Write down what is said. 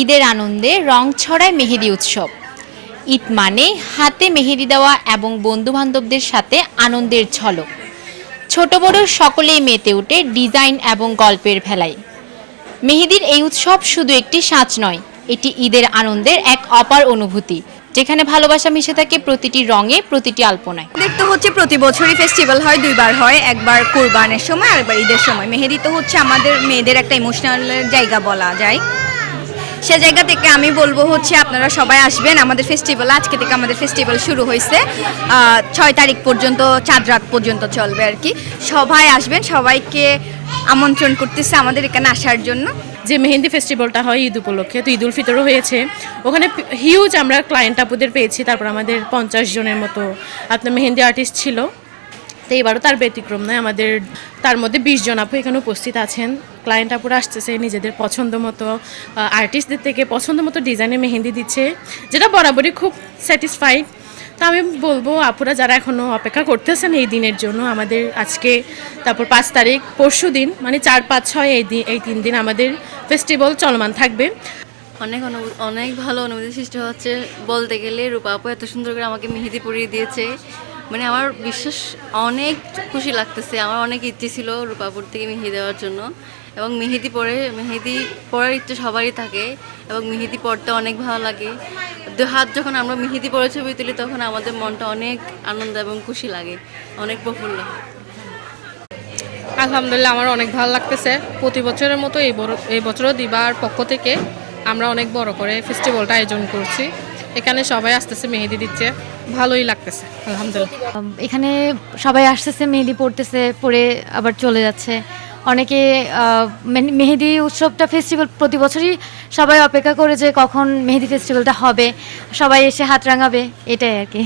ঈদের আনন্দে রং ছড়ায় মেহেদি উৎসব। ঈদ মানে হাতে মেহেদি দেওয়া এবং বন্ধুবান্ধবদের সাথে আনন্দের ঝলক। ছোট বড় সকলেই মেতে ওঠে ডিজাইন এবং গল্পের ভেলায়। মেহেদির এই উৎসব শুধু একটি সাজ নয়, এটি ঈদের আনন্দের এক অপার অনুভূতি, যেখানে ভালোবাসা মিশে থাকে প্রতিটি রঙে, প্রতিটি আলপনায়। আমাদের তো হচ্ছে প্রতি বছরই ফেস্টিভ্যাল হয়, দুইবার হয়, একবার কোরবানের সময় আর একবার ঈদের সময়। মেহেদি তো হচ্ছে আমাদের মেয়েদের একটা ইমোশনাল জায়গা বলা যায়। সে জায়গা থেকে আমি বলবো হচ্ছে আপনারা সবাই আসবেন আমাদের ফেস্টিভ্যাল। আজকে থেকে আমাদের ফেস্টিভ্যাল শুরু হয়েছে, 6 তারিখ পর্যন্ত, চাঁদ রাত পর্যন্ত চলবে আর কি। সবাই আসবেন, সবাইকে আমন্ত্রণ করতেছে আমাদের এখানে আসার জন্য। যে মেহেন্দি ফেস্টিভ্যালটা হয় ঈদ উপলক্ষে, তো ঈদ উল ফিতরও হয়েছে, ওখানে হিউজ আমরা ক্লায়েন্ট আপুদের পেয়েছি। তারপর আমাদের 50 জনের মতো আপনার মেহেন্দি আর্টিস্ট ছিল। তো এবারও তার ব্যতিক্রম নয়, আমাদের তার মধ্যে 20 জন আপু এখানে উপস্থিত আছেন। ক্লায়েন্ট আপুরা আসতেছে নিজেদের পছন্দ মতো, আর্টিস্টদের থেকে পছন্দ মতো ডিজাইনে মেহেন্দি দিচ্ছে, যেটা বরাবরই খুব স্যাটিসফাইড। তো আমি বলবো আপুরা যারা এখনও অপেক্ষা করতেছেন এই দিনের জন্য, আমাদের আজকে, তারপর 5 তারিখ, পরশু দিন, মানে 4, 5, 6 এই 3 দিন আমাদের ফেস্টিভ্যাল চলমান থাকবে। অনেক ভালো অনুভূতি সৃষ্টি হচ্ছে বলতে গেলে। রূপা আপু এত সুন্দর করে আমাকে মেহেদি পরিয়ে দিয়েছে, মানে আমার বিশ্বাস অনেক খুশি লাগতেছে। আমার অনেক ইচ্ছে ছিল রূপা আপুর থেকে মেহেদি দেওয়ার জন্য, এবং মেহেদি পরার ইচ্ছে সবারই থাকে, এবং মেহেদি পরতে অনেক ভালো লাগে। হাত যখন আমরা মেহেদি পরে ছবি তুলি তখন আমাদের মনটা অনেক আনন্দ এবং খুশি লাগে, অনেক প্রফুল্ল। আলহামদুলিল্লাহ, আমার অনেক ভালো লাগতেছে। প্রতি বছরের মতো এই বছরও দিবার পক্ষ থেকে আমরা অনেক বড় করে ফেস্টিভ্যালটা আয়োজন করছি। এখানে সবাই আসতেছে, মেহেদি দিচ্ছে, ভালোই লাগতেছে আলহামদুলিল্লাহ। এখানে সবাই আসতেছে, মেহেদি পড়তেছে, পরে আবার চলে যাচ্ছে। অনেকে মেহেদি উৎসবটা ফেস্টিভ্যাল প্রতি বছরই সবাই অপেক্ষা করে যে কখন মেহেদি ফেস্টিভ্যালটা হবে, সবাই এসে হাত রাঙাবে, এটাই আর কি।